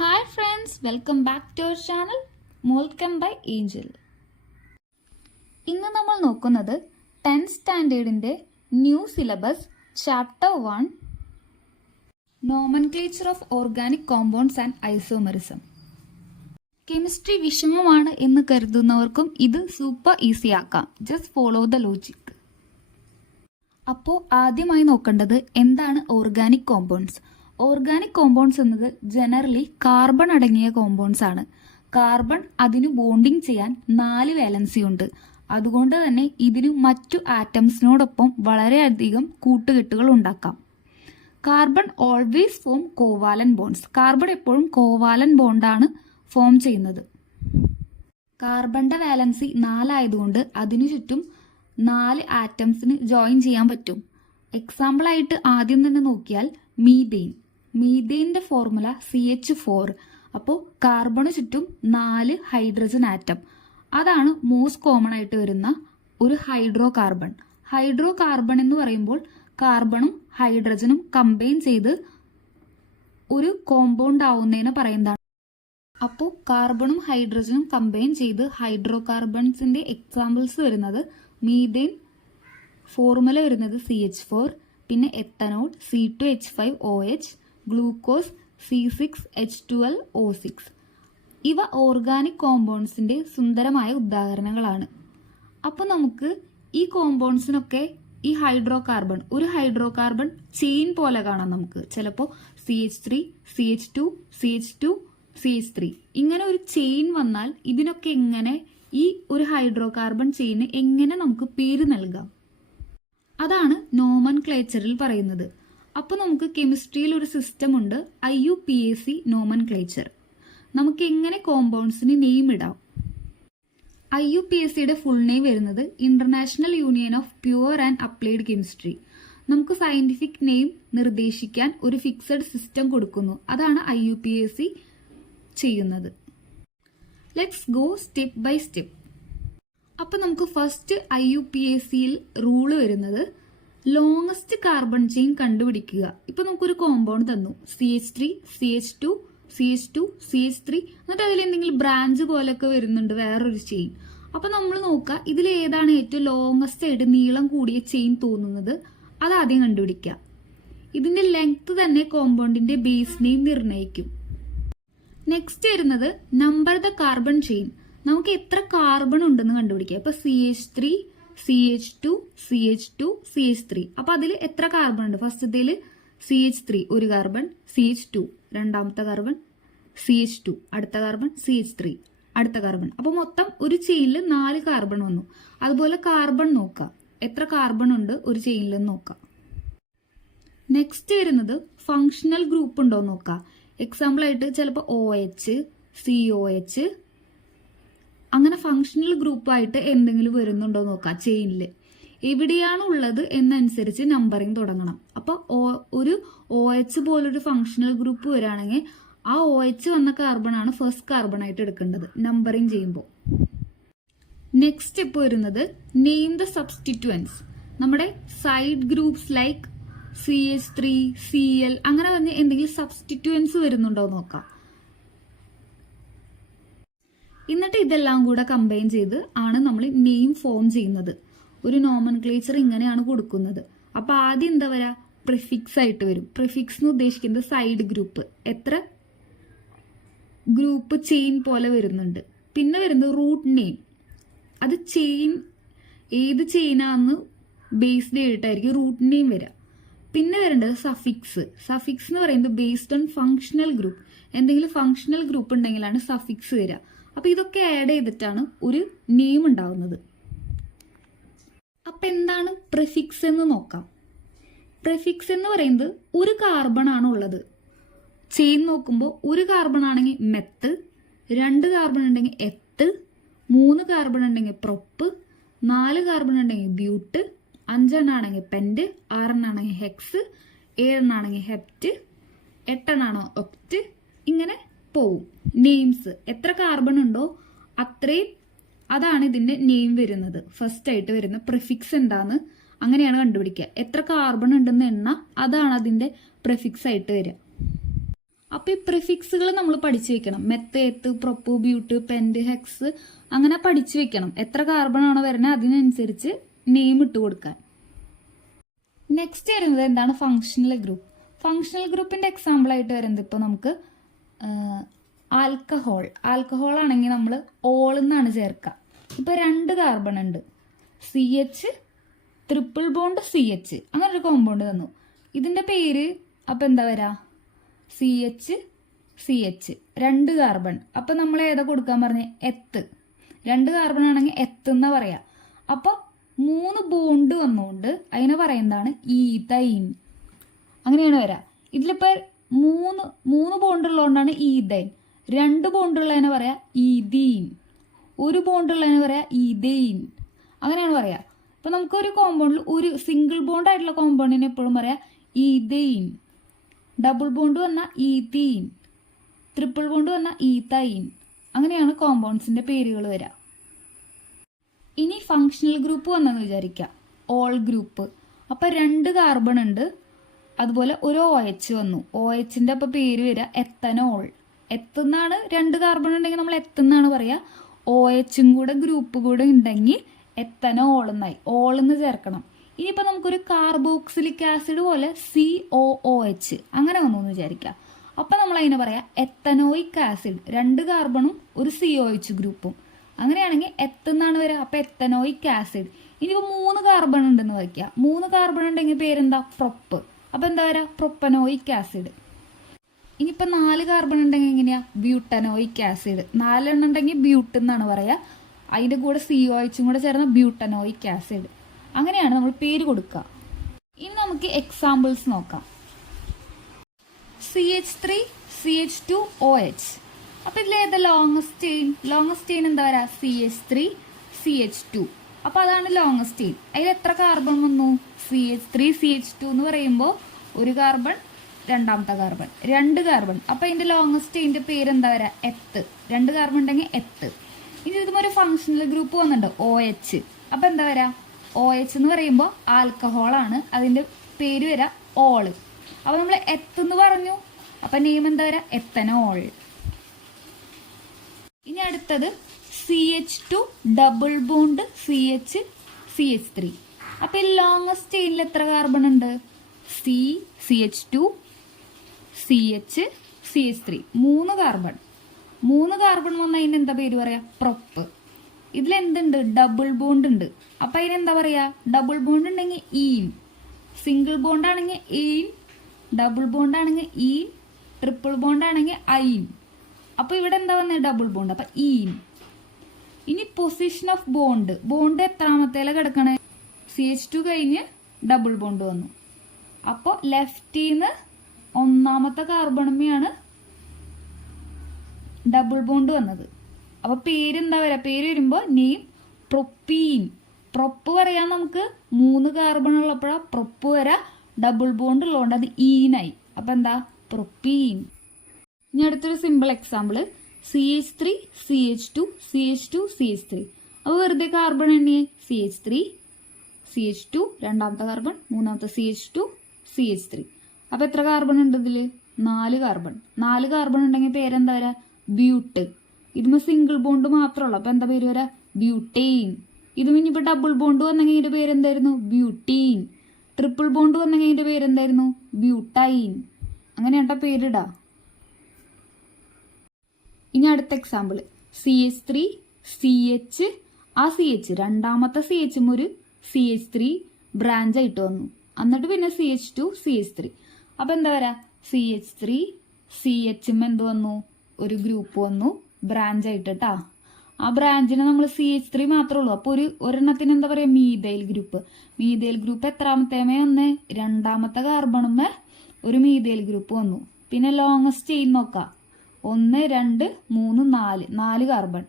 Hi friends, welcome back to our channel Molchem by Angel. ഇന്ന് നമ്മൾ നോക്കുന്നത് 10th സ്റ്റാൻഡേർഡിന്റെ new syllabus chapter 1 nomenclature of organic compounds and isomerism. Chemistry വിഷമമാണ് എന്ന് കരുതുന്നവർക്കും ഇത് സൂപ്പർ ഈസി ആക്കാം. Just follow the logic. അപ്പോൾ ആദ്യമായി നോക്കേണ്ടത് എന്താണ് ഓർഗാനിക് കോമ്പൗണ്ട്സ്. ഓർഗാനിക് കോമ്പൗണ്ട്സ് എന്നത് ജനറലി കാർബൺ അടങ്ങിയ കോമ്പൗണ്ട്സ് ആണ്. കാർബൺ അതിന് ബോണ്ടിങ് ചെയ്യാൻ 4 വാലൻസി ഉണ്ട്. അതുകൊണ്ട് തന്നെ ഇതിന് മറ്റു ആറ്റംസിനോടൊപ്പം വളരെയധികം കൂട്ടുകെട്ടുകൾ ഉണ്ടാക്കാം. Carbon always form covalent bonds. Carbon എപ്പോഴും കോവാലൻ ബോണ്ടാണ് ഫോം ചെയ്യുന്നത്. കാർബണിന്റെ വാലൻസി 4 ആയതുകൊണ്ട് അതിനു ചുറ്റും 4 ആറ്റംസിന് ജോയിൻ ചെയ്യാൻ പറ്റും. എക്സാമ്പിൾ ആയിട്ട് ആദ്യം തന്നെ നോക്കിയാൽ മീതെയിൻ്റെ ഫോർമുല CH4. അപ്പോൾ കാർബണ് ചുറ്റും 4 ഹൈഡ്രജൻ ആറ്റം. അതാണ് മോസ്റ്റ് കോമൺ ആയിട്ട് വരുന്ന ഒരു ഹൈഡ്രോ കാർബൺ എന്ന് പറയുമ്പോൾ കാർബണും ഹൈഡ്രജനും കമ്പൈൻ ചെയ്ത് ഒരു കോമ്പൗണ്ട് ആവുന്നതിനെ പറയുന്നതാണ്. അപ്പോൾ കാർബണും ഹൈഡ്രജനും കമ്പൈൻ ചെയ്ത് ഹൈഡ്രോ കാർബൺസിന്റെ എക്സാമ്പിൾസ് വരുന്നത് മീതെയിൻ, ഫോർമുല വരുന്നത് CH4, പിന്നെ എത്തനോൾ C2H5OH, ഗ്ലൂക്കോസ് C6H12O6. ഇവ ഓർഗാനിക് കോമ്പൗണ്ട്സിന്റെ സുന്ദരമായ ഉദാഹരണങ്ങളാണ്. അപ്പോൾ നമുക്ക് ഈ കോമ്പൗണ്ട്സിനൊക്കെ ഈ ഒരു ഹൈഡ്രോ കാർബൺ ചെയിൻ പോലെ കാണാം. നമുക്ക് ചിലപ്പോൾ CH3, CH2, CH2, CH3 ഇങ്ങനെ ഒരു ചെയിൻ വന്നാൽ ഇതിനൊക്കെ എങ്ങനെ ഈ ഒരു ഹൈഡ്രോ കാർബൺ ചെയിന് എങ്ങനെ നമുക്ക് പേര് നൽകാം, അതാണ് നോമൻക്ലേച്ചറിൽ പറയുന്നത്. അപ്പോൾ നമുക്ക് കെമിസ്ട്രിയിൽ ഒരു സിസ്റ്റം ഉണ്ട്, IUPAC നോമൻക്ലേച്ചർ. നമുക്ക് എങ്ങനെ കോമ്പൗണ്ട്സിന് നെയിം ഇടാം. IUPACയുടെ ഫുൾ നെയിം വരുന്നത് international union of pure and applied chemistry. നമുക്ക് സയന്റിഫിക് നെയിം നിർദ്ദേശിക്കാൻ ഒരു ഫിക്സഡ് സിസ്റ്റം കൊടുക്കുന്നു. അതാണ് IUPAC ചെയ്യുന്നത്. Let's go step by step. അപ്പൊ നമുക്ക് ഫസ്റ്റ് IUPACയിൽ റൂള് വരുന്നത് ലോങ്ങസ്റ്റ് കാർബൺ ചെയിൻ കണ്ടുപിടിക്കുക. ഇപ്പൊ നമുക്കൊരു കോമ്പൗണ്ട് തന്നു, CH3, CH2, CH2, CH3, എന്നിട്ട് അതിൽ എന്തെങ്കിലും ബ്രാഞ്ച് പോലെയൊക്കെ വരുന്നുണ്ട് വേറൊരു ചെയിൻ. അപ്പൊ നമ്മൾ നോക്കുക ഇതിൽ ഏതാണ് ഏറ്റവും ലോങ്ങസ്റ്റ് ആയിട്ട് നീളം കൂടിയ ചെയിൻ തോന്നുന്നത്, അത് ആദ്യം കണ്ടുപിടിക്കുക. ഇതിന്റെ ലെങ്ത് തന്നെ കോമ്പൗണ്ടിന്റെ ബേസ് നെയിം നിർണ്ണയിക്കും. നെക്സ്റ്റ് വരുന്നത് നമ്പർ ദ കാർബൺ ചെയിൻ. നമുക്ക് എത്ര കാർബൺ ഉണ്ടെന്ന് കണ്ടുപിടിക്കുക. ഇപ്പൊ CH3, CH2, CH2, CH3. അപ്പൊ അതിൽ എത്ര കാർബൺ ഉണ്ട്? ഫസ്റ്റത്തേല് CH3 ഒരു കാർബൺ, CH2 രണ്ടാമത്തെ കാർബൺ, CH2 അടുത്ത കാർബൺ, CH3 അടുത്ത കാർബൺ. അപ്പൊ മൊത്തം ഒരു ചെയിനിൽ 4 കാർബൺ വന്നു. അതുപോലെ കാർബൺ നോക്കാം, എത്ര കാർബൺ ഉണ്ട് ഒരു ചെയിനിൽ നോക്കാം. നെക്സ്റ്റ് വരുന്നത് ഫങ്ഷണൽ ഗ്രൂപ്പ് ഉണ്ടോ നോക്കാം. എക്സാമ്പിൾ ആയിട്ട് ചിലപ്പോൾ OH, COH അങ്ങനെ ഫങ്ഷണൽ ഗ്രൂപ്പായിട്ട് എന്തെങ്കിലും വരുന്നുണ്ടോ നോക്കാം. ചെയിനിൽ എവിടെയാണ് ഉള്ളത് എന്നനുസരിച്ച് നമ്പറിങ് തുടങ്ങണം. അപ്പൊ ഒരു OH പോലൊരു ഫങ്ഷണൽ ഗ്രൂപ്പ് വരികയാണെങ്കിൽ ആ OH വന്ന കാർബൺ ആണ് ഫസ്റ്റ് കാർബൺ ആയിട്ട് എടുക്കേണ്ടത് നമ്പറിങ് ചെയ്യുമ്പോൾ. നെക്സ്റ്റ് സ്റ്റെപ്പ് വരുന്നത് നെയിം ദ സബ്സ്റ്റിറ്റ്യൂവൻസ്. നമ്മുടെ side groups like CH3, Cl അങ്ങനെ പറഞ്ഞ് എന്തെങ്കിലും സബ്സ്റ്റിറ്റ്യൂവൻസ് വരുന്നുണ്ടോ നോക്കാം. എന്നിട്ട് ഇതെല്ലാം കൂടെ കമ്പൈൻ ചെയ്ത് ആണ് നമ്മൾ നെയിം ഫോം ചെയ്യുന്നത്. ഒരു നോമൻക്ലേച്ചർ ഇങ്ങനെയാണ് കൊടുക്കുന്നത്. അപ്പൊ ആദ്യം എന്താ വരാ, പ്രിഫിക്സ് ആയിട്ട് വരും. പ്രിഫിക്സ് എന്ന് ഉദ്ദേശിക്കുന്നത് സൈഡ് ഗ്രൂപ്പ്, എത്ര ഗ്രൂപ്പ് ചെയിൻ പോലെ വരുന്നുണ്ട്. പിന്നെ വരുന്നത് റൂട്ട് നെയിം, അത് ചെയിൻ ഏത് ചെയിനാന്ന് ബേസ്ഡ് ചെയ്തിട്ടായിരിക്കും റൂട്ട് നെയിം വരിക. പിന്നെ വരേണ്ടത് സഫിക്സ് എന്ന് പറയുന്നത് ബേസ്ഡ് ഓൺ ഫങ്ഷണൽ ഗ്രൂപ്പ്. എന്തെങ്കിലും ഫങ്ഷണൽ ഗ്രൂപ്പ് ഉണ്ടെങ്കിലാണ് സഫിക്സ് വരിക. അപ്പൊ ഇതൊക്കെ ആഡ് ചെയ്തിട്ടാണ് ഒരു നെയിം ഉണ്ടാവുന്നത്. അപ്പൊ എന്താണ് പ്രിഫിക്സ് എന്ന് നോക്കാം. പ്രിഫിക്സ് എന്ന് പറയുന്നത് ഒരു കാർബൺ ആണ് ഉള്ളത്. ചെയിൻ നോക്കുമ്പോൾ ഒരു കാർബൺ ആണെങ്കിൽ മെത്ത്, 2 കാർബൺ ഉണ്ടെങ്കിൽ എത്ത്, 3 കാർബൺ ഉണ്ടെങ്കിൽ പ്രൊപ്പ്, 4 കാർബൺ ഉണ്ടെങ്കിൽ ബ്യൂട്ട്, 5 എണ്ണാണെങ്കിൽ പെന്റ്, 6 എണ്ണാണെങ്കിൽ ഹെക്സ്, 7 എണ്ണാണെങ്കിൽ ഹെപ്റ്റ്, 8 എണ്ണാണോ ഒക്റ്റ്, ഇങ്ങനെ പോവും. നെയിംസ് എത്ര കാർബൺ ഉണ്ടോ അത്രയും അതാണ് ഇതിന്റെ നെയിം വരുന്നത്. ഫസ്റ്റ് ആയിട്ട് വരുന്ന പ്രിഫിക്സ് എന്താന്ന് അങ്ങനെയാണ് കണ്ടുപിടിക്കുക. എത്ര കാർബൺ ഉണ്ടെന്ന് എണ്ണ, അതാണ് അതിന്റെ പ്രിഫിക്സ് ആയിട്ട് വരിക. അപ്പൊ ഈ പ്രിഫിക്സുകൾ നമ്മൾ പഠിച്ചു വെക്കണം. മെത്ത്, എത്ത്, പ്രൊപ്പ്, ബ്യൂട്ട്, പെന്റ്, ഹെക്സ് അങ്ങനെ പഠിച്ചു വെക്കണം. എത്ര കാർബൺ ആണ് വരുന്നത് അതിനനുസരിച്ച് നെയിം ഇട്ട് കൊടുക്കാൻ. നെക്സ്റ്റ് വരുന്നത് എന്താണ് ഫങ്ഷണൽ ഗ്രൂപ്പ്. ഫങ്ഷണൽ ഗ്രൂപ്പിന്റെ എക്സാമ്പിൾ ആയിട്ട് വരുന്നത് ഇപ്പോൾ നമുക്ക് ആൽക്കഹോൾ ആണെങ്കിൽ നമ്മൾ ഓൾ എന്നാണ് ചേർക്കുക. ഇപ്പൊ 2 കാർബൺ ഉണ്ട്, CH ട്രിപ്പിൾ ബോണ്ട് CH അങ്ങനെ ഒരു കോമ്പൗണ്ട് തന്നു. ഇതിന്റെ പേര് അപ്പൊ എന്താ വരാ CH 2 കാർബൺ. അപ്പൊ നമ്മൾ ഏതാ കൊടുക്കാൻ പറഞ്ഞ എത്ത്. 2 കാർബൺ ആണെങ്കിൽ എത്ത് എന്നാ പറയാ. അപ്പൊ 3 ബോണ്ട് വന്നുകൊണ്ട് അതിനെ പറയുന്നതാണ് ഈതൈൻ. അങ്ങനെയാണ് വരാ. ഇതിലിപ്പോ 3 ബോണ്ട് ഉള്ളതുകൊണ്ടാണ് ഈതൈൻ. 2 ബോണ്ട് ഉള്ളതിനെ പറയാ ഈതീൻ. 1 ബോണ്ട് ഉള്ളതിനെ പറയാ ഈതൈൻ. അങ്ങനെയാണ് പറയാ. അപ്പൊ നമുക്ക് ഒരു കോമ്പൗണ്ടിൽ ഒരു സിംഗിൾ ബോണ്ട് ആയിട്ടുള്ള കോമ്പൗണ്ടിനെ എപ്പോഴും പറയാ ഈതൈൻ. ഡബിൾ ബോണ്ട് വന്ന ഈതീൻ, ട്രിപ്പിൾ ബോണ്ട് വന്ന ഈതൈൻ. അങ്ങനെയാണ് കോമ്പൗണ്ട്സിന്റെ പേരുകൾ വരാ. ഇനി ഫങ്ഷണൽ ഗ്രൂപ്പ് വന്നെന്ന് വിചാരിക്കാം, ഓൾ ഗ്രൂപ്പ്. അപ്പൊ 2 കാർബൺ ഉണ്ട്, അതുപോലെ ഒരു OH വന്നു. OHന്റെ അപ്പൊ പേര് വരിക എത്തനോൾ. എത്തുന്നാണ് 2 കാർബൺ ഉണ്ടെങ്കിൽ നമ്മൾ എത്തുന്നാണ് പറയാ. OHും കൂടെ ഗ്രൂപ്പ് കൂടെ ഉണ്ടെങ്കിൽ എത്തനോൾ എന്നായി. ഓൾ എന്ന് ചേർക്കണം. ഇനിയിപ്പോ നമുക്കൊരു കാർബോക്സിലിക് ആസിഡ് പോലെ COOH അങ്ങനെ വന്നു എന്ന് വിചാരിക്കാം. അപ്പൊ നമ്മൾ അതിനെ പറയാ എത്തനോയിക് ആസിഡ്. 2 കാർബണും ഒരു COH ഗ്രൂപ്പും. അങ്ങനെയാണെങ്കിൽ എത്തുന്നാണ് വരിക. അപ്പൊ എത്തനോയിക് ആസിഡ്. ഇനിയിപ്പോ 3 കാർബൺ ഉണ്ടെന്ന് വയ്ക്കുക. 3 കാർബൺ ഉണ്ടെങ്കിൽ പേരെന്താ പ്രൊപ്പ്. അപ്പൊ എന്താ വരാ പ്രൊപ്പനോയിക് ആസിഡ്. ഇനിയിപ്പോ 4 കാർബൺ ഉണ്ടെങ്കിൽ എങ്ങനെയാ ബ്യൂട്ടനോയിക് ആസിഡ്. 4 എണ്ണം ഉണ്ടെങ്കിൽ ബ്യൂട്ട് എന്നാണ് പറയാ. അതിന്റെ കൂടെ COHും കൂടെ ചേർന്ന ബ്യൂട്ടനോയിക് ആസിഡ്. അങ്ങനെയാണ് നമ്മൾ പേര് കൊടുക്കുക. ഇനി നമുക്ക് എക്സാമ്പിൾസ് നോക്കാം. CH3 CH2OH. അപ്പൊ ഇതിൽ ഏതാ ലോങ്ങസ്റ്റ് ചെയിൻ എന്താ പറയാ CH3 CH2. അപ്പൊ അതാണ് ലോങ്ങസ്റ്റ് ചെയിൻ. അതിൽ എത്ര കാർബൺ വന്നു CH3 CH2 എന്ന് പറയുമ്പോൾ 1 കാർബൺ, രണ്ടാമത്തെ കാർബൺ, 2 കാർബൺ. അപ്പൊ അതിന്റെ ലോങ്ങസ്റ്റ് ചെയിന്റെ പേര് എന്താ പറയാ എത്ത്. 2 കാർബൺ ഉണ്ടെങ്കിൽ എത്ത്. ഇനി ഇതും ഒരു ഫങ്ഷണൽ ഗ്രൂപ്പ് വന്നിട്ടുണ്ട് OH. അപ്പൊ എന്താ പറയാ OH എന്ന് പറയുമ്പോൾ ആൽക്കഹോൾ ആണ്. അതിന്റെ പേര് വരാ ഓള്. അപ്പൊ നമ്മൾ എത്തെന്ന് പറഞ്ഞു. അപ്പൊ നെയിം എന്താ വരാ എത്തനോൾ. ഇനി അടുത്തത് CH2 ഡബിൾ ബോണ്ട് CH3. അപ്പൊ ഈ ലോങ്ങസ്റ്റ് ചെയിനിൽ എത്ര കാർബൺ ഉണ്ട് CH2 CH CH3 3 carbon. 3 carbon വന്ന അതിന് എന്താ പേര് പറയാ പ്രൊപ്പ്. ഇതിൽ എന്തുണ്ട് ഡബിൾ ബോണ്ട് ഉണ്ട്. അപ്പൊ അതിനെന്താ പറയാ ഡബിൾ ബോണ്ട് ഉണ്ടെങ്കിൽ ഈൻ, സിംഗിൾ ബോണ്ട് ആണെങ്കിൽ ഈൻ, ഡബിൾ ബോണ്ട് ആണെങ്കിൽ ഈൻ, ട്രിപ്പിൾ ബോണ്ട് ആണെങ്കിൽ ഐൻ. അപ്പൊ ഇവിടെ എന്താ വന്നത് ഡബിൾ ബോണ്ട്. അപ്പൊ ഈൻ. ഇനി പൊസിഷൻ ഓഫ് ബോണ്ട് എത്രാമത്തേല കിടക്കണേ CH2 കഴിഞ്ഞ് ഡബിൾ ബോണ്ട് വന്നു. അപ്പൊ ലെഫ്റ്റിന്ന് 1ാമത്തെ കാർബണുമാണ് ഡബിൾ ബോണ്ട് വന്നത്. അപ്പൊ പേരെന്താ വരാ പേര് വരുമ്പോ നെയിം പ്രൊപ്പീൻ. പ്രൊപ്പ് പറയാൻ നമുക്ക് 3 കാർബൺ ഉള്ളപ്പോഴാ പ്രൊപ്പ് വരാ. ഡബിൾ ബോണ്ട് ഉള്ളതുകൊണ്ട് അത് ഈനായി. അപ്പൊ എന്താ പ്രൊപ്പീൻ. ഇനി അടുത്തൊരു simple example CH3 CH2 CH2 CH3. അപ്പൊ വെറുതെ കാർബൺ എണ്ണിയെ CH3 CH2 രണ്ടാമത്തെ കാർബൺ, 3ാമത്തെ CH2 CH3. അപ്പൊ എത്ര കാർബൺ ഉണ്ട് ഇതില് 4 കാർബൺ. 4 കാർബൺ ഉണ്ടെങ്കിൽ പേരെന്താ വരാ ബ്യൂട്ട്. ഇതുമ്പോ സിംഗിൾ ബോണ്ട് മാത്രമുള്ളൂ. അപ്പൊ എന്താ പേര് വരാ ബ്യൂട്ടെയിൻ. ഇതും ഇനിയിപ്പോ ഡബിൾ ബോണ്ട് വന്നെങ്കിൽ ഇതിന്റെ പേരെന്തായിരുന്നു ബ്യൂട്ടീൻ. ട്രിപ്പിൾ ബോണ്ട് വന്നെങ്കിൽ ഇതിന്റെ പേരെന്തായിരുന്നു ബ്യൂട്ടൈൻ. അങ്ങനെയാട്ടോ പേരിടാ. ഇനി അടുത്ത എക്സാമ്പിൾ CH3 CH. ആ CH രണ്ടാമത്തെ CHും ഒരു CH3 ബ്രാഞ്ച് ആയിട്ട് വന്നു. എന്നിട്ട് പിന്നെ CH2 CH3. അപ്പൊ എന്താ വരാ CH3 CHും എന്ത് വന്നു ഒരു ഗ്രൂപ്പ് വന്നു ബ്രാഞ്ച് ആയിട്ട് ട്ടാ. ആ ബ്രാഞ്ചിന് നമ്മൾ CH3 മാത്രമേ ഉള്ളൂ. അപ്പൊ ഒരെണ്ണത്തിന് എന്താ പറയാ മീഥൈൽ ഗ്രൂപ്പ്. മീഥൈൽ ഗ്രൂപ്പ് എത്രാമത്തേമേ വന്ന് 2ാമത്തെ കാർബണുമേ ഒരു മീഥൈൽ ഗ്രൂപ്പ് വന്നു. പിന്നെ ലോങ്ങസ്റ്റ് ചെയിൻ നോക്കാം 1 2 3 4 കാർബൺ.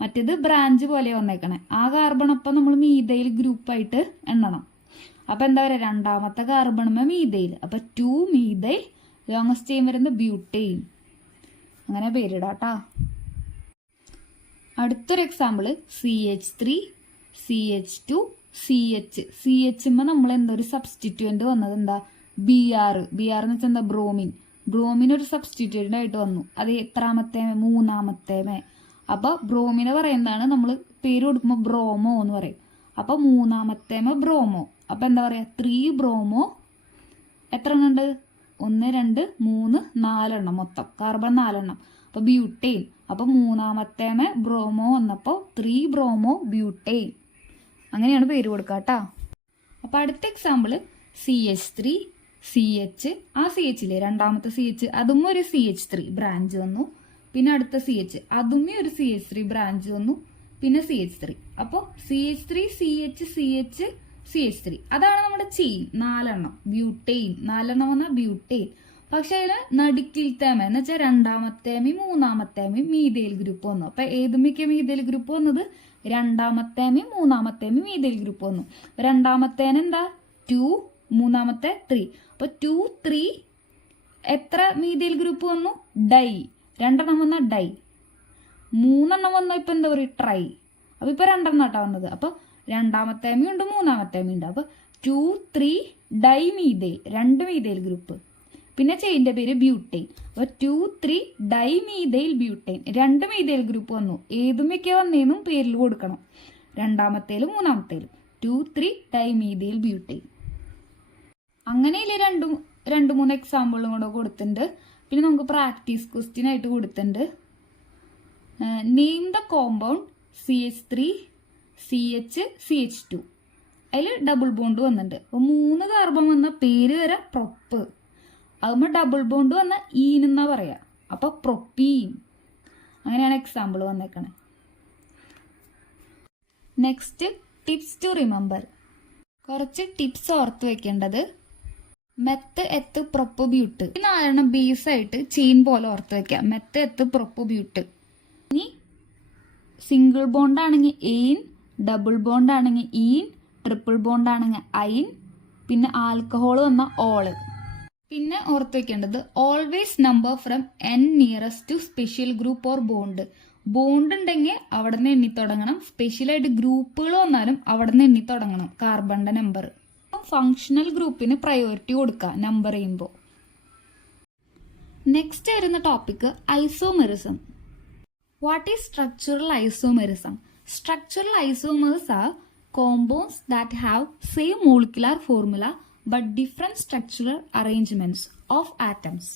മറ്റേത് ബ്രാഞ്ച് പോലെ വന്നേക്കണേ. ആ കാർബൺ അപ്പൊ നമ്മൾ മീഥൈൽ ഗ്രൂപ്പായിട്ട് എണ്ണണം. അപ്പൊ എന്താ പറയാ 2ാമത്തെ കാർബണുമേ മീഥൈൽ. അപ്പൊ 2 മീഥൈൽ. ലോങ്ങസ്റ്റ് ചെയിൻ വരുന്നത് ബ്യൂട്ടെയിൻ. അങ്ങനെ പേരിടാട്ടാ. അടുത്തൊരു എക്സാമ്പിൾ CH3 CH2 CH. നമ്മൾ എന്താ ഒരു സബ്സ്റ്റിറ്റ്യൂന്റ് വന്നത് എന്താ BR എന്ന് വെച്ചാൽ എന്താ ബ്രോമിൻ. ബ്രോമിൻ ഒരു സബ്സ്റ്റിറ്റ്യൂട്ട് ആയിട്ട് വന്നു. അത് എത്രാമത്തേമേ? മൂന്നാമത്തേമേ. അപ്പൊ ബ്രോമിനെ പറയുന്നതാണ് നമ്മൾ പേര് കൊടുക്കുമ്പോൾ ബ്രോമോ എന്ന് പറയും. അപ്പൊ മൂന്നാമത്തേമ ബ്രോമോ. അപ്പൊ എന്താ പറയാ? 3 ബ്രോമോ. എത്ര എണ്ണം ഉണ്ട്? 1 2 3 4 എണ്ണം മൊത്തം. കാർബൺ 4 എണ്ണം. അപ്പൊ ബ്യൂട്ടെയിൻ. അപ്പൊ മൂന്നാമത്തേമ ബ്രോമോ വന്നപ്പോ 3 ബ്രോമോ ബ്യൂട്ടെയിൻ. അങ്ങനെയാണ് പേര് കൊടുക്കുക കേട്ടാ. അപ്പൊ അടുത്ത എക്സാമ്പിള് CH3 CH. ആ CHല്ലേ രണ്ടാമത്തെ CH, അതും ഒരു CH3 ബ്രാഞ്ച് വന്നു. പിന്നെ അടുത്ത CH, അതും ഒരു CH3 ബ്രാഞ്ച് വന്നു. പിന്നെ CH3. അപ്പോൾ CH3 CH CH CH3 അതാണ് നമ്മുടെ ചെയിൻ. 4 എണ്ണം ബ്യൂട്ടെയിൻ. 4 എണ്ണം വന്നാൽ ബ്യൂട്ടെയിൻ. പക്ഷെ അതിൽ നടുക്കിലത്തേമ എന്ന് വെച്ചാൽ രണ്ടാമത്തേമയും മൂന്നാമത്തേമയും മീഥൈൽ ഗ്രൂപ്പ് വന്നു. അപ്പൊ ഏതുമിക്ക മീഥൈൽ ഗ്രൂപ്പ് വന്നത്? രണ്ടാമത്തേമയും മൂന്നാമത്തേമയും മീഥൈൽ ഗ്രൂപ്പ് വന്നു. രണ്ടാമത്തേന് എന്താ? 2, മൂന്നാമത്തെ 3. അപ്പൊ 2 3 എത്ര മീഥൈൽ ഗ്രൂപ്പ് വന്നു? ഡൈ. 2 എണ്ണം വന്ന ഡൈ. 3 എണ്ണം വന്ന ഇപ്പൊ എന്താ പറയുക? ട്രൈ. അപ്പൊ ഇപ്പൊ 2 എണ്ണം ആട്ടാ വന്നത്. അപ്പൊ രണ്ടാമത്തേമയും ഉണ്ട് മൂന്നാമത്തേമയും ഉണ്ട്. അപ്പൊ 2 3 ഡൈ മീഥൈൽ, 2 മീഥൈൽ ഗ്രൂപ്പ്. പിന്നെ ചെയിന്റെ പേര് ബ്യൂട്ടെയിൻ. അപ്പൊ 2 3 dye methyl butane. 2 methyl group വന്നു. ഏതുമിക്ക വന്നേന്നും പേരിൽ കൊടുക്കണം. രണ്ടാമത്തേലും മൂന്നാമത്തേലും 2 3 ഡൈ മീഥൈൽ ബ്യൂട്ടെയിൻ. അങ്ങനെയില്ലേ 2-3 എക്സാമ്പിളും കൂടെ കൊടുത്തിട്ടുണ്ട്. പിന്നെ നമുക്ക് പ്രാക്ടീസ് ക്വസ്റ്റ്യൻ ആയിട്ട് കൊടുത്തിട്ടുണ്ട്. Name the compound CH3 CH CH2. അതിൽ ഡബിൾ ബോണ്ട് വന്നിട്ടുണ്ട്. അപ്പോൾ 3 കാർബൺ വന്ന പേര് വരെ പ്രൊപ്പ്. അതുമ്പോൾ ഡബിൾ ബോണ്ട് വന്ന ഈനെന്നാ പറയാ. അപ്പൊ പ്രൊപ്പീൻ. അങ്ങനെയാണ് എക്സാമ്പിൾ വന്നേക്കണേ. Next tips to remember. കുറച്ച് ടിപ്സ് ഓർത്ത് വെക്കേണ്ടത്. മെത്ത് എത്ത് പ്രൊപ്പ് ബ്യൂട്ട്. ഈ 4 എണ്ണം ബേസ് ആയിട്ട് ചെയിൻ പോലെ ഓർത്ത് വെക്കാം. മെത്ത് എത്ത് പ്രൊപ്പ് ബ്യൂട്ട്. ഇനി സിംഗിൾ ബോണ്ട് ആണെങ്കിൽ എയിൻ, ഡബിൾ ബോണ്ട് ആണെങ്കിൽ ഈൻ, ട്രിപ്പിൾ ബോണ്ട് ആണെങ്കിൽ ഐൻ, പിന്നെ ആൽക്കഹോൾ വന്ന ഓള്. പിന്നെ ഓർത്ത് വെക്കേണ്ടത് always number from n nearest to special group or bond. Bond ഉണ്ടെങ്കിൽ അവിടെ നിന്ന് എണ്ണി തുടങ്ങണം. സ്പെഷ്യലായിട്ട് ഗ്രൂപ്പുകൾ വന്നാലും അവിടെ നിന്ന് എണ്ണി തുടങ്ങണം കാർബണിന്റെ നമ്പർ. ഫങ്ഷണൽ ഗ്രൂപ്പിന് പ്രയോറിറ്റി കൊടുക്കുക നമ്പർ ചെയ്യുമ്പോൾ. നെക്സ്റ്റ് വരുന്ന topic isomerism. What is structural isomerism? Structural isomers are compounds that have same molecular formula but different structural arrangements of atoms.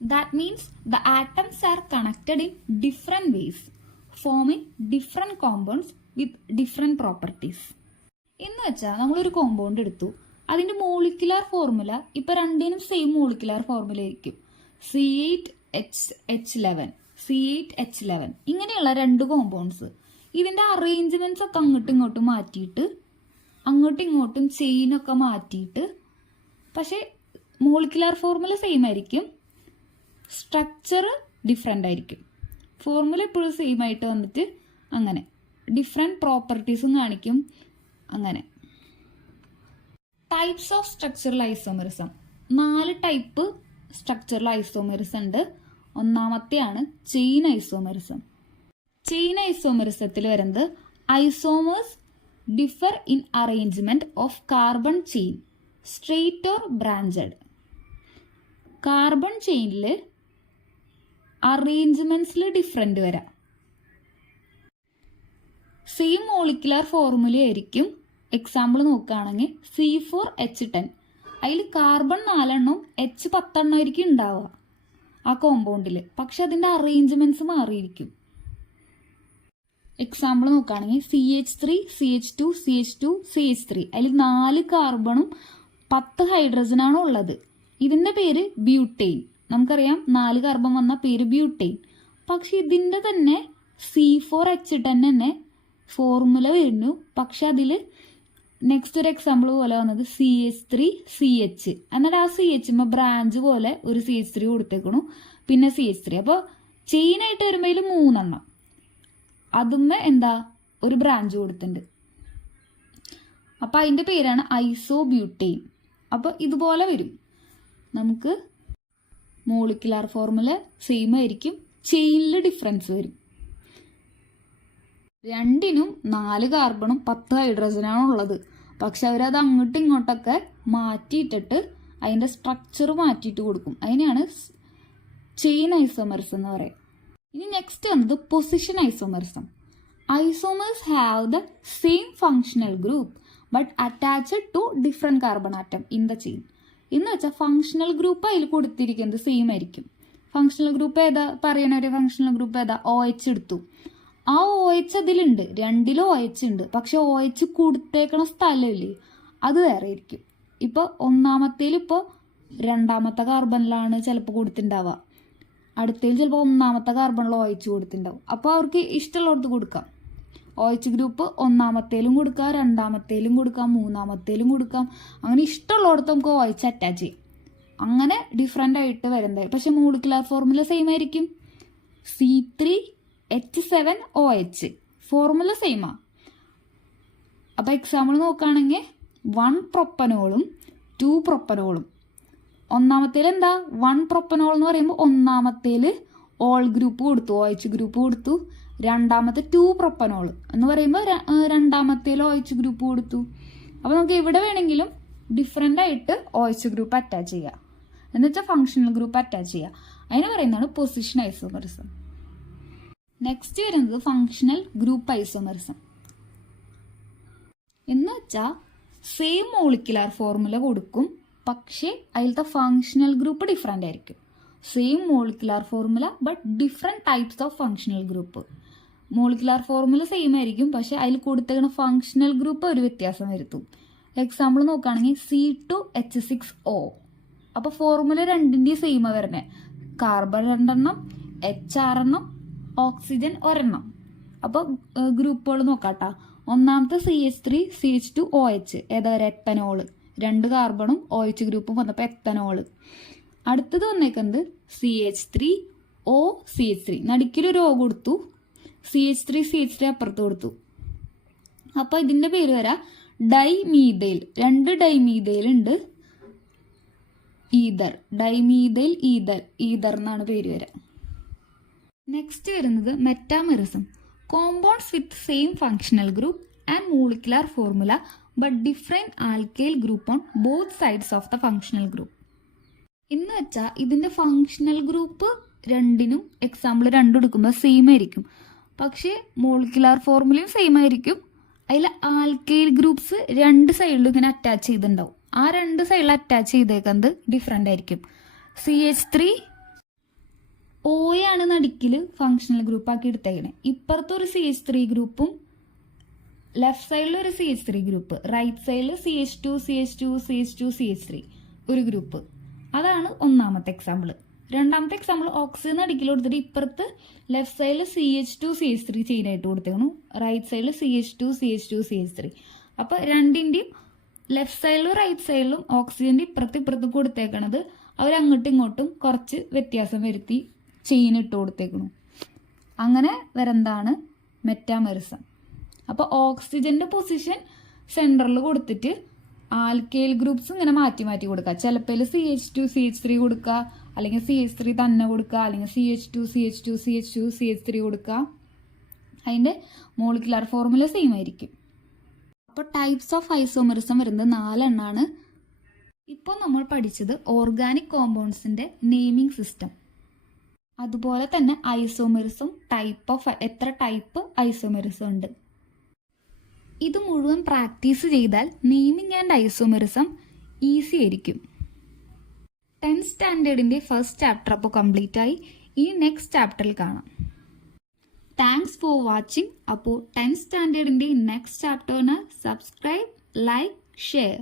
That means the atoms are connected in different ways, forming different compounds with different properties. എന്ന് വെച്ചാൽ നമ്മളൊരു compound എടുത്തു, അതിന്റെ molecular formula ഇപ്പൊ രണ്ടിനും same molecular formula ആയിരിക്കും. C8H11 C8H11 ഇങ്ങനെയുള്ള 2 compounds. ഇതിന്റെ അറേഞ്ച്മെന്റ്സ് ഒക്കെ അങ്ങോട്ടും ഇങ്ങോട്ടും മാറ്റിയിട്ട്, അങ്ങോട്ടും ഇങ്ങോട്ടും ചെയിനൊക്കെ മാറ്റിയിട്ട്, പക്ഷെ മോളിക്കുലാർ ഫോർമുല സെയിം ആയിരിക്കും, സ്ട്രക്ചർ ഡിഫറെൻ്റ് ആയിരിക്കും. ഫോർമുല എപ്പോഴും സെയിം ആയിട്ട് വന്നിട്ട് അങ്ങനെ ഡിഫറെൻറ്റ് പ്രോപ്പർട്ടീസും കാണിക്കും. അങ്ങനെ types of structural isomerism. 4 type structural isomerism ഉണ്ട്. ഒന്നാമത്തെയാണ് ചെയിൻ ഐസോമെറിസം. ചെയിൻ ഐസോമെറിസത്തിൽ വരുന്നത് isomers differ in arrangement of carbon chain straight or branched. Carbon ചെയിനിൽ അറേഞ്ച്മെന്റ്സിൽ ഡിഫറെന്റ് വരാം. സെയിം മോളിക്കുലാർ ഫോർമുല ആയിരിക്കും. എക്സാമ്പിൾ നോക്കുകയാണെങ്കിൽ C4H10. അതിൽ കാർബൺ 4 എണ്ണം H10 എണ്ണം ആയിരിക്കും ഉണ്ടാവുക ആ കോമ്പൗണ്ടിൽ, പക്ഷെ അതിന്റെ അറേഞ്ച്മെന്റ്സ് മാറിയിരിക്കും. എക്സാമ്പിൾ നോക്കുകയാണെങ്കിൽ CH3 CH2 CH2 CH3. അതിൽ 4 കാർബണും 10 ഹൈഡ്രജനാണ് ഉള്ളത്. ഇതിന്റെ പേര് ബ്യൂട്ടെയിൻ. നമുക്കറിയാം 4 കാർബൺ വന്ന പേര് ബ്യൂട്ടെയിൻ. പക്ഷെ ഇതിന്റെ തന്നെ C4H10 തന്നെ ഫോർമുല വരുന്നു. പക്ഷെ അതിൽ നെക്സ്റ്റ് ഒരു എക്സാമ്പിൾ പോലെ വന്നത് CH3CH. എന്നിട്ട് ആ CH ബ്രാഞ്ച് പോലെ ഒരു CH3 കൊടുത്തേക്കണു, പിന്നെ CH3. അപ്പോൾ ചെയിനായിട്ട് വരുമ്പോൾ 3 എണ്ണം, അതുമ്മ എന്താ ഒരു ബ്രാഞ്ച് കൊടുത്തിട്ടുണ്ട്. അപ്പൊ അതിന്റെ പേരാണ് ഐസോബ്യൂട്ടെയിൻ. അപ്പൊ ഇതുപോലെ വരും. നമുക്ക് മോളിക്കുലാർ ഫോർമുല സെയിം ആയിരിക്കും, ചെയിനിൽ ഡിഫറൻസ് വരും. രണ്ടിനും 4 കാർബണും 10 ഹൈഡ്രജനാണ് ഉള്ളത്. പക്ഷെ അവരത് അങ്ങോട്ടും ഇങ്ങോട്ടൊക്കെ മാറ്റിയിട്ടിട്ട് അതിന്റെ സ്ട്രക്ചർ മാറ്റിയിട്ട് കൊടുക്കും. അതിനെയാണ് ചെയിൻ ഐസോമറിസം എന്ന് പറയും. ഇനി നെക്സ്റ്റ് വന്നത് position isomerism. Isomers have the same functional group but attached to different carbon atom in the chain. എന്ന് വെച്ചാൽ ഫങ്ഷണൽ ഗ്രൂപ്പ് അതിൽ കൊടുത്തിരിക്കുന്നത് സെയിം ആയിരിക്കും. ഫങ്ഷണൽ ഗ്രൂപ്പ് ഏതാ പറയണ ഒരു ഫങ്ഷണൽ ഗ്രൂപ്പ് ഏതാ? OH എടുത്തു. ആ OH അതിലുണ്ട്, രണ്ടിലും OH ഉണ്ട്. പക്ഷെ OH കൊടുത്തേക്കണ സ്ഥലമില്ലേ അത് വേറെ ആയിരിക്കും. ഇപ്പോൾ ഒന്നാമത്തേൽ ഇപ്പോൾ രണ്ടാമത്തെ കാർബണിലാണ് ചിലപ്പോൾ കൊടുത്തിട്ടുണ്ടാവുക, അടുത്തതിൽ ചിലപ്പോൾ ഒന്നാമത്തെ കാർബണിൽ OH കൊടുത്തിട്ടുണ്ടാവും. അപ്പോൾ അവർക്ക് ഇഷ്ടമുള്ളടത്ത് കൊടുക്കാം. OH ഗ്രൂപ്പ് ഒന്നാമത്തേലും കൊടുക്കാം, രണ്ടാമത്തേലും കൊടുക്കാം, മൂന്നാമത്തേലും കൊടുക്കാം. അങ്ങനെ ഇഷ്ടമുള്ളിടത്ത് നമുക്ക് OH അറ്റാച്ച് ചെയ്യും. അങ്ങനെ ഡിഫറെൻ്റ് ആയിട്ട് വരുന്നത്. പക്ഷെ മോളിക്കുലാർ ഫോർമുല സെയിം ആയിരിക്കും. C3H7OH formula സെയിമാണ്. അപ്പോൾ എക്സാമ്പിൾ നോക്കുകയാണെങ്കിൽ 1 പ്രൊപ്പനോളും 2 പ്രൊപ്പനോളും. ഒന്നാമത്തേൽ എന്താ 1 പ്രൊപ്പനോൾ എന്ന് പറയുമ്പോൾ ഒന്നാമത്തേൽ ഓൾ ഗ്രൂപ്പ് കൊടുത്തു, OH ഗ്രൂപ്പ് കൊടുത്തു. രണ്ടാമത്തെ 2 പ്രൊപ്പനോൾ എന്ന് പറയുമ്പോൾ രണ്ടാമത്തേൽ OH ഗ്രൂപ്പ് കൊടുത്തു. അപ്പോൾ നമുക്ക് എവിടെ വേണമെങ്കിലും ഡിഫറെൻ്റ് ആയിട്ട് OH ഗ്രൂപ്പ് അറ്റാച്ച് ചെയ്യുക, എന്ന് വെച്ചാൽ ഫങ്ഷണൽ ഗ്രൂപ്പ് അറ്റാച്ച് ചെയ്യുക. അതിന് പറയുന്നതാണ് പൊസിഷൻ ഐസോമറിസം. നെക്സ്റ്റ് വരുന്നത് ഫങ്ഷണൽ ഗ്രൂപ്പ് ഐസോമറിസം. എന്ന് വെച്ചാൽ സെയിം മോളിക്കുലാർ ഫോർമുല കൊടുക്കും, പക്ഷേ അതിലത്തെ ഫങ്ഷണൽ ഗ്രൂപ്പ് ഡിഫറെൻ്റ് ആയിരിക്കും. Same molecular formula but different types of functional group. Molecular formula same ആയിരിക്കും, പക്ഷേ അതിൽ കൊടുത്തേക്കുന്ന ഫങ്ഷണൽ ഗ്രൂപ്പ് ഒരു വ്യത്യാസം വരുത്തും. എക്സാമ്പിൾ നോക്കുകയാണെങ്കിൽ C2H6O. അപ്പോൾ ഫോർമുല രണ്ടിൻ്റെയും സെയിം വരുന്നത്. കാർബൺ 2 എണ്ണം, HR എണ്ണം, ഓക്സിജൻ 1 എണ്ണം. അപ്പോൾ ഗ്രൂപ്പുകൾ നോക്കാട്ടാ. ഒന്നാമത്തെ CH3CH2OH ഏതാ ഒരു എത്തനോള്, 2 കാർബണും OH ഗ്രൂപ്പും വന്നപ്പോൾ എത്തനോള്. അടുത്തത് വന്നേക്കുന്നത് CH3OCH3, നടുക്കിലൊരു O കൊടുത്തു, CH3CH3 അപ്പുറത്ത് കൊടുത്തു. അപ്പോൾ ഇതിൻ്റെ പേര് വരാം ഡൈമീഥൈൽ. 2 ഡൈമീഥൈൽ ഉണ്ട്, ഈതർ, ഡൈമീഥൈൽ ഈതർ എന്നാണ് പേര് വരാം. നെക്സ്റ്റ് വരുന്നത് metamerism. Compounds with same functional group and molecular formula but different alkyl group on both sides of the functional group. എന്ന് വെച്ചാൽ ഇതിൻ്റെ ഫങ്ഷണൽ ഗ്രൂപ്പ് രണ്ടിനും എക്സാമ്പിൾ 2 എടുക്കുമ്പോൾ സെയിം ആയിരിക്കും, പക്ഷേ മോളിക്കുലാർ ഫോർമുലയും സെയിം ആയിരിക്കും. അതിൽ ആൽക്കൈൽ ഗ്രൂപ്പ്സ് 2 സൈഡിലും ഇങ്ങനെ അറ്റാച്ച് ചെയ്തിട്ടുണ്ടാവും. ആ 2 സൈഡിൽ അറ്റാച്ച് ചെയ്തേക്കുന്നത് ഡിഫറെൻ്റ് ആയിരിക്കും. CH3O ആണ് നടുക്കിൽ ഫങ്ഷണൽ ഗ്രൂപ്പ് ആക്കി എടുത്തേക്കണേ. ഇപ്പുറത്തെ ഒരു CH3 ഗ്രൂപ്പും ലെഫ്റ്റ് സൈഡിൽ ഒരു CH3 ഗ്രൂപ്പ്, റൈറ്റ് സൈഡിൽ CH2 ഒരു ഗ്രൂപ്പ്. അതാണ് ഒന്നാമത്തെ എക്സാമ്പിൾ. രണ്ടാമത്തെ എക്സാമ്പിൾ ഓക്സിജൻ നടുക്കിൽ കൊടുത്തിട്ട് ഇപ്പുറത്ത് ലെഫ്റ്റ് സൈഡിൽ CH2CH3 ചെയിനായിട്ട് കൊടുത്തേക്കണു, റൈറ്റ് സൈഡിൽ CH2 അപ്പോൾ രണ്ടിൻ്റെയും ലെഫ്റ്റ് സൈഡിലും റൈറ്റ് സൈഡിലും ഓക്സിജൻ്റെ ഇപ്പുറത്ത് കൊടുത്തേക്കണത് അവർ അങ്ങോട്ടും ഇങ്ങോട്ടും കുറച്ച് വ്യത്യാസം വരുത്തി ചെയിൻ ഇട്ട് കൊടുത്തേക്കണു. അങ്ങനെ വരുന്നതാണ് മെറ്റാമെറിസം. അപ്പോൾ ഓക്സിജൻ്റെ പൊസിഷൻ സെൻറ്ററിൽ കൊടുത്തിട്ട് ആൽക്കൈൽ ഗ്രൂപ്പ്സ് ഇങ്ങനെ മാറ്റി മാറ്റി കൊടുക്കുക. ചിലപ്പോൾ CH2CH3 കൊടുക്കുക, അല്ലെങ്കിൽ CH3 തന്നെ കൊടുക്കുക, അല്ലെങ്കിൽ CH2CH3 കൊടുക്കുക. അതിൻ്റെ മോളിക്കുലാർ ഫോർമുല സെയിം ആയിരിക്കും. അപ്പോൾ ടൈപ്സ് ഓഫ് ഐസോമെറിസം വരുന്നത് 4 എണ്ണമാണ്. ഇപ്പോൾ നമ്മൾ പഠിച്ചത് ഓർഗാനിക് കോമ്പൗണ്ട്സിൻ്റെ നെയിമിംഗ് സിസ്റ്റം. അതുപോലെ തന്നെ ഐസോമെറിസം എത്ര ടൈപ്പ് ഐസോമെറിസം ഉണ്ട്. ഇത് മുഴുവൻ പ്രാക്ടീസ് ചെയ്താൽ നെയിമിംഗ് ആൻഡ് ഐസോമെറിസം ഈസി ആയിരിക്കും. 10th സ്റ്റാൻഡേർഡിൻ്റെ ഫസ്റ്റ് ചാപ്റ്റർ അപ്പോൾ കംപ്ലീറ്റ് ആയി. ഈ നെക്സ്റ്റ് ചാപ്റ്ററിൽ കാണാം. Thanks for watching. അപ്പോൾ 10th സ്റ്റാൻഡേർഡിൻ്റെ നെക്സ്റ്റ് ചാപ്റ്ററിന് സബ്സ്ക്രൈബ്, ലൈക്ക്, ഷെയർ.